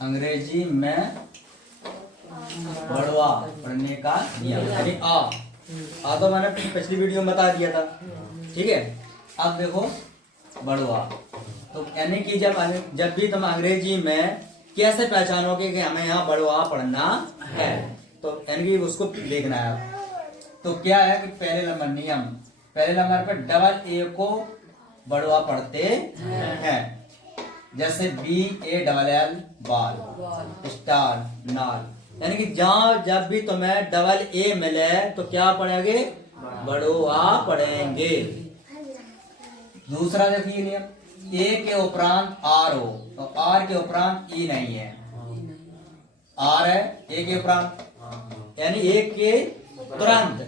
अंग्रेजी में बढ़वा पढ़ने का नियम यानी आ तो मैंने पिछली वीडियो में बता दिया था। ठीक है, अब देखो बढ़वा तो यानी कि जब भी तुम अंग्रेजी में कैसे पहचानोगे कि हमें यहाँ बढ़वा पढ़ना है, तो यानी कि उसको देखना है। तो क्या है कि पहले नंबर पर डबल ए को बढ़वा पढ़ते हैं, जैसे BALL बाल, स्टार नाल, यानी कि जहाँ जब भी तुम्हें डबल ए मिले तो क्या पढ़ेंगे, बढ़वा पढ़ेंगे। दूसरा देखिए नियम, ए के उपरांत आर हो तो आर के उपरांत ई नहीं है, आर है ए के उपरांत, यानी ए के तुरंत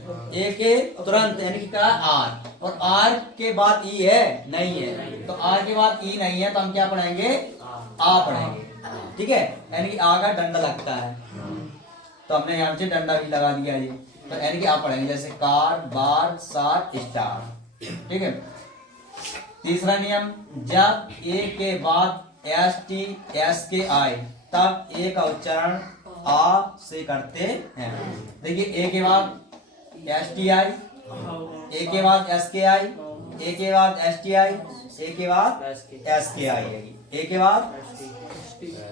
यानी कि क्या आर, और आर के बाद ई है नहीं है, तो आर के बाद ई नहीं है तो हम क्या पढ़ेंगे, आ पढ़ेंगे। ठीक है, यानी कि आ का डंडा लगता है तो हमने यहाँ से डंडा भी लगा दिया ये, तो यानी कि आप पढ़ेंगे जैसे कार, बार, सार, स्टार। ठीक है, तीसरा नियम, जब ए के बाद SK आए तब ए का उच्चारण आ से करते हैं। देखिए ए के बाद ST आई, ए के बाद SK आई, ए के बाद ST आई, ए के बाद SK आएगी, ए के बाद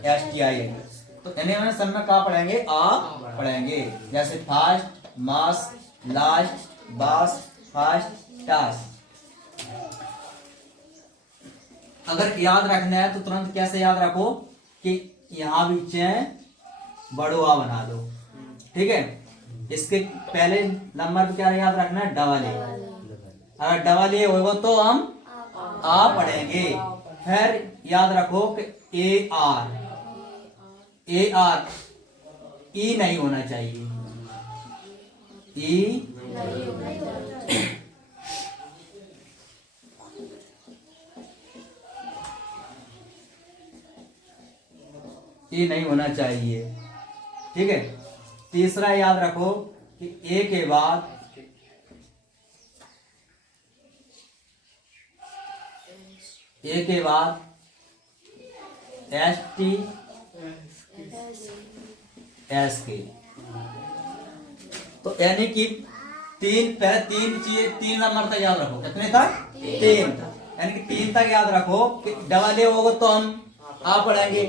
ST आएगी, तो इन्हें हमें सब में कहा पढ़ेंगे, आ पढ़ेंगे। जैसे फास्ट, मास, लास्ट, बास, फास्ट, टास। अगर याद रखना है तो तुरंत कैसे याद रखो कि यहाँ बीच बढ़वा बना दो। ठीक है, इसके पहले नंबर पे क्या याद रखना है, डबल ए। अगर डबल ए होगा तो हम आ पढ़ेंगे। फिर याद रखो कि ए आर ई नहीं होना चाहिए, ई नहीं होना चाहिए। ठीक है, तीसरा याद रखो कि ए के बाद ST SK, तो यानी कि तीन नंबर तक याद रखो। कितने तक, 3, यानी कि 3 तक याद रखो कि डबल ए होगा तो हम आ पढ़ेंगे।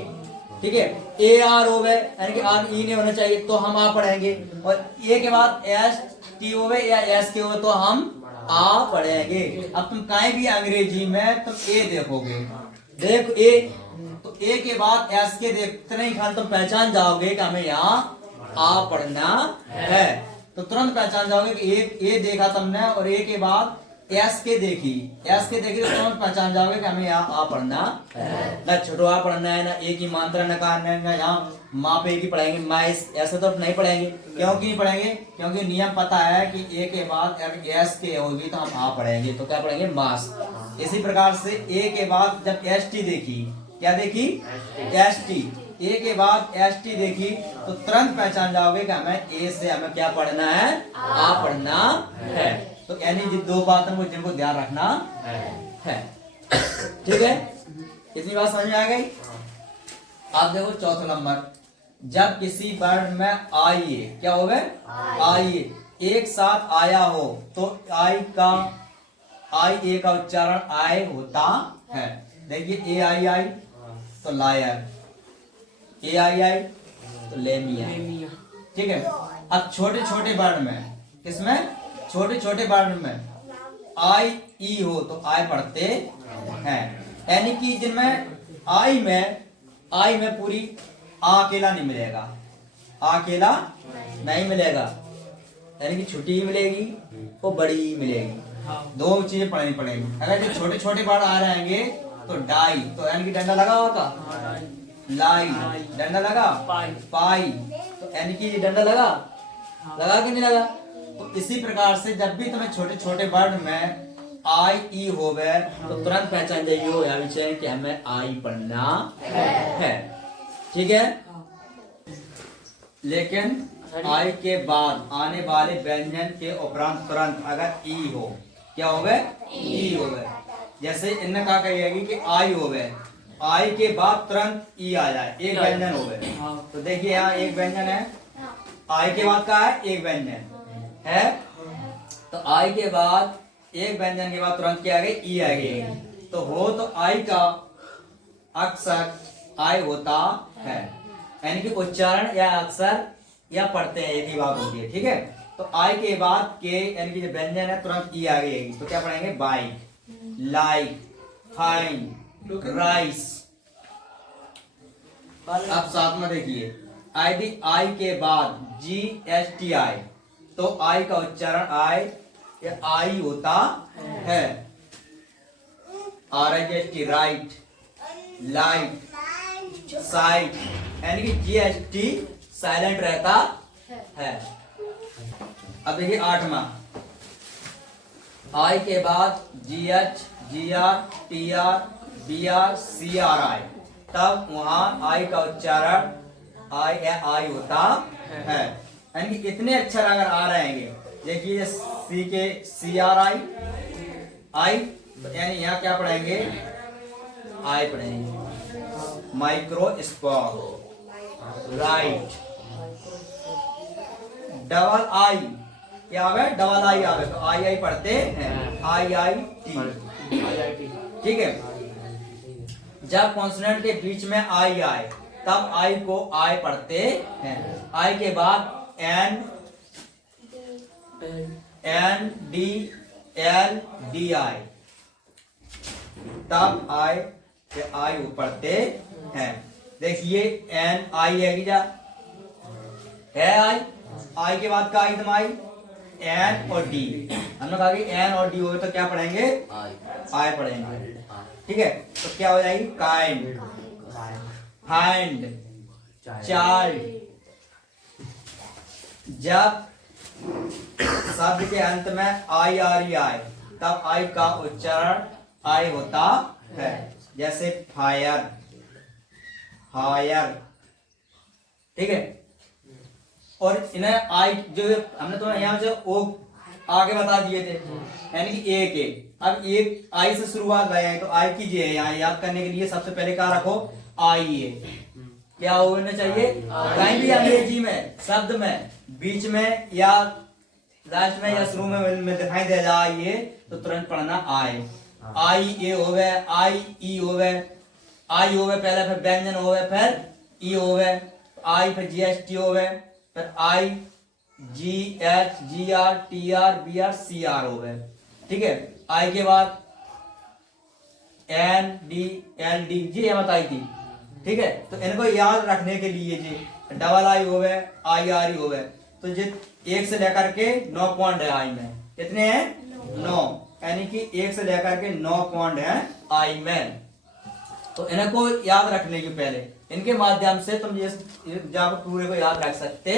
ठीक है, AR हो गए यानी कि आर ई नहीं होना चाहिए तो हम आ पढ़ेंगे, और ए के बाद ST हो गए या SK हो तो हम आ पढ़ेंगे। अब तुम कहीं भी अंग्रेजी में तुम ए देखोगे, देखो ए, तो ए के बाद SK देखते ही खाली तुम पहचान जाओगे कि हमें यहाँ आ पढ़ना है, तो तुरंत पहचान जाओगे कि ए देखा तुमने और ए के बाद SK देखी तो तुरंत पहचान जाओगे कि हमें यहाँ आ पढ़ना है। ना छोटो आ पढ़ना है, ना ए की मात्रा न करना, ना यहाँ माँ पे की पढ़ेंगे, माँ ऐसे तो नहीं पढ़ेंगे। क्यों नहीं पढ़ेंगे, क्योंकि नियम पता है कि ए के बाद अगर SK होगी तो हम आ पढ़ेंगे, तो क्या पढ़ेंगे, मास। इसी प्रकार से ए के बाद जब ST देखी, क्या देखी, ST, ए के बाद ST देखी तो तुरंत पहचान जाओगे कि हमें ए से हमें क्या पढ़ना है, आ पढ़ना है। तो यानी जिन 2 बातों को जिनको ध्यान रखना है। ठीक है, इतनी बात समझ में आ गई। आप देखो चौथा नंबर, जब किसी वर्ड में आइए, क्या हो गए, आइए एक साथ आया हो तो आई ए का उच्चारण आए होता है। देखिए आई तो लायर, आई तो लेमिया। ठीक है, अब छोटे छोटे वर्ड में, किसमें, छोटे छोटे वर्ड में आई ई हो तो आई पढ़ते हैं, यानी कि जिनमें आई में पूरी आ अकेला नहीं मिलेगा, आ अकेला नहीं मिलेगा, यानी कि छोटी ही मिलेगी और बड़ी ही मिलेगी, 2 चीजें पढ़नी पड़ेगी। अगर जो छोटे छोटे वर्ड आ रहेंगे तो डाई, तो यानी कि डंडा लगा होगा, लाई डंडा लगा, पाई तो यानी कि डंडा लगा कि नहीं लगा। तो इसी प्रकार से जब भी तुम्हें छोटे छोटे वर्ड में आई ई हो गए तो तुरंत पहचान जाइए या विषय कि हमें आई पढ़ना है। ठीक है, लेकिन आई के बाद आने वाले व्यंजन के उपरांत तुरंत अगर ई हो, क्या हो गए, ई हो गए। जैसे इनने कहा कहिएगी कि आई हो गए, आई के बाद तुरंत ई आ जाए, एक व्यंजन हो गए। तो देखिए यहाँ एक व्यंजन है, आई के बाद का है एक व्यंजन है, तो आई के बाद एक व्यंजन के बाद तुरंत क्या आ गई, ई आ गई। तो हो तो आई का अक्सर आई होता है, यानी कि उच्चारण या अक्सर या पढ़ते हैं, यही बात होती है। ठीक है, तो आई के बाद के यानी कि जो व्यंजन है तुरंत ई आ गई, तो क्या पढ़ेंगे, बाइक, लाइक, फाइन, राइस। अब साथ में देखिए यदि आई के बाद GSTI, तो आई का उच्चारण आई या आई होता है। RIGST, राइट, लाइट, साइट, यानी कि GST साइलेंट रहता है। अब देखिए 8वां, आई के बाद GH, GR, TR, BR, CRI, तब वहां आई का उच्चारण आई या आई होता है। यानी कि इतने अक्षर अगर आ रहेंगे, देखिए सी के CRI आई, तो यानी यहाँ क्या पढ़ेंगे, आई पढ़ेंगे। माइक्रोस्कोप, राइट, डबल आई क्या आवे, डबल आई आवे, तो आई आई पढ़ते हैं, IIT। ठीक है, जब कॉन्सोनेंट के बीच में आई आए तब आई को आई पढ़ते हैं। आई के बाद NDLDI, तब आई के आई पढ़ते हैं। देखिए एन आई है क्या है, आई के बाद का आई तुम आई, एन और डी, हमने कहा कि एन और डी हो तो क्या पढ़ेंगे, आई पढ़ेंगे। ठीक है, तो क्या हो जाएगी, काइंड, हाइंड, चाइल्ड। जब शब्द के अंत में आई आरी आए तब आई का उच्चारण आई होता है, जैसे फायर, हायर। ठीक है, और इन्हें आई जो हमने तो यहाँ से ओ आगे बता दिए थे, यानी कि ए के। अब एक आई से शुरुआत है तो आई कीजिए, यहाँ याद करने के लिए सबसे पहले क्या रखो, आई ए। क्या होना चाहिए, कहीं भी अंग्रेजी में शब्द में बीच में या लास्ट में या शुरू में दिखाई दे जाए ये, तो तुरंत पढ़ना आई। आई ए हो गए, आई ई हो गए, आई हो गए पहले, फिर व्यंजन हो गए, फिर ई हो गए, आई फिर GST हो गए, फिर आई GH GR TR BR CR हो गए। ठीक है, आई के बाद NDLD जी ये बताई थी। ठीक है, तो इनको याद रखने के लिए जी डबल आई हो गए, IRE हो गए, तो जी 1 से लेकर के 9 पॉइंट है आई में, कितने हैं, 9, यानी कि 1 से लेकर के 9 पॉइंट है आई में। तो इनको याद रखने के पहले इनके माध्यम से तुम ये जब पूरे को याद रख सकते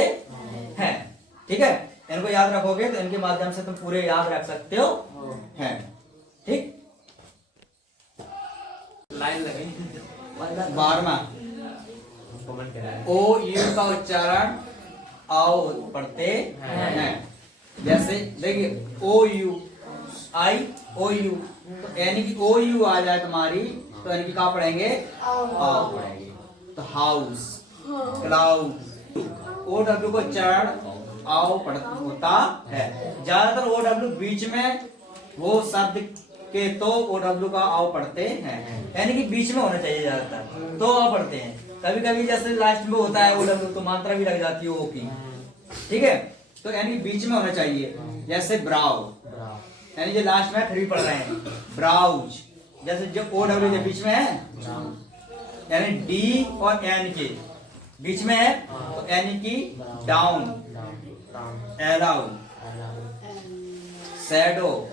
हैं। ठीक है, इनको याद रखोगे तो इनके माध्यम से तुम पूरे याद रख सकते हो हैं। ठीक, लाइन लगे 12वां, ओ यू का उच्चारण आओ पढ़ते हैं। जैसे देखिए ओ यू, आई ओ यू, तो यानी कि ओ यू आ जाए तुम्हारी, तो यानी कि क्या पढ़ेंगे, आओ पढ़ेंगे। तो हाउस, क्लाउड, ओ डब्ल्यू को उच्चारण आओ पढ़ता होता है। ज्यादातर ओ डब्ल्यू बीच में वो शब्द के तो ओ डब्ल्यू का आओ पढ़ते हैं, यानी कि बीच में होना चाहिए ज्यादातर, तो आओ पढ़ते हैं। कभी कभी जैसे लास्ट में होता है ओ डब्ल्यू तो मात्रा भी लग जाती है ओ की। ठीक है, तो यानी बीच में होना चाहिए। जैसे ब्राउ, यानी जो लास्ट में 3 पढ़ रहे हैं, ब्राउज, जैसे जो ओ डब्ल्यू जो बीच में है, यानी डी और एन के बीच में है, तो यानी कि डाउन, एलाउ, शैडो,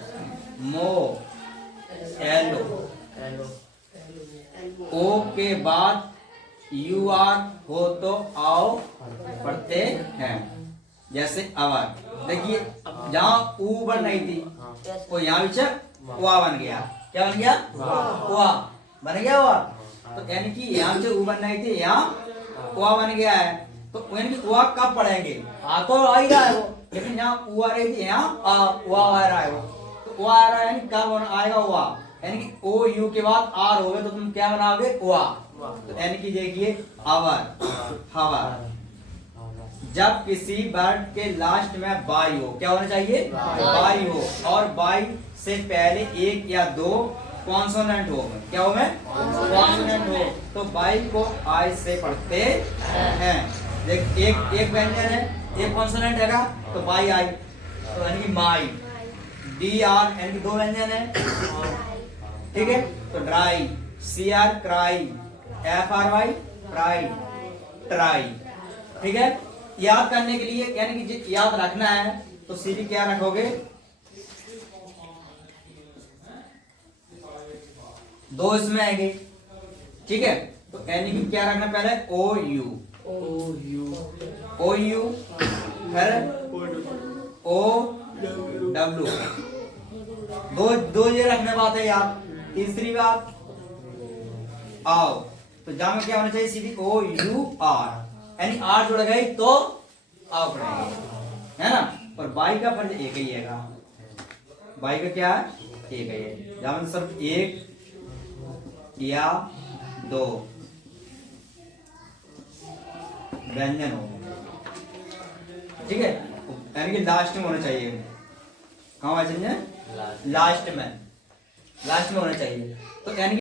मो, एलो। ओ के बाद यू आर हो तो आओ पढ़ते हैं। जैसे आवर, देखिए जहाँ ऊ बन रही थी वो यहाँ पीछे वा बन गया, क्या बन गया, वा बन गया वा, तो यानी कि यहाँ से ऊ बन रही थी, यहाँ वा बन गया है। तो यानी कि वा कब पढ़ेंगे, आ तो आ ही रहा है वो, लेकिन यहाँ ऊ आ रही थी, यहाँ वा आ रहा है वो, तो वा आ रहा है यानी कब आएगा वा, यानी कि ओ यू के बाद आर होगा तो तुम क्या बनाओगे वा। तो यानी कि देखिए आवर, हवर। जब किसी वर्ड के लास्ट में बाई हो, क्या होना चाहिए बाई हो, और बाई से पहले एक या दो कॉन्सोनेंट हो, क्या हो में कॉन्सोनेंट हो, तो बाई को आई से पढ़ते हैं। देख एक व्यंजन है, एक कॉन्सोनेंट हैगा तो बाई आई, तो यानी कि माई। डी आर यानी कि दो व्यंजन है, ठीक है, तो dry, C R cry, F R Y fry, try. ठीक है, याद करने के लिए यानी कि याद रखना है तो सीधी क्या रखोगे, दो इसमें आएंगे, ठीक है, तो यानी कि क्या रखना पहले ओ यू, ओ यू, फिर ओ डब्ल्यू, दो ये रखने बात है यार। तीसरी बात आओ, तो जहां में क्या होना चाहिए सीधी ओ यू आर, यानी आर जुड़ गई तो आओ पड़ेगी, है ना। और बाई का फर्ज एक ही है, बाई का क्या है एक ही है, जहां में सिर्फ एक या दो व्यंजन हो, ठीक है, यानी कि लास्ट में होना चाहिए। कहाँ व्यंजन लास्ट में होना चाहिए, तो यानी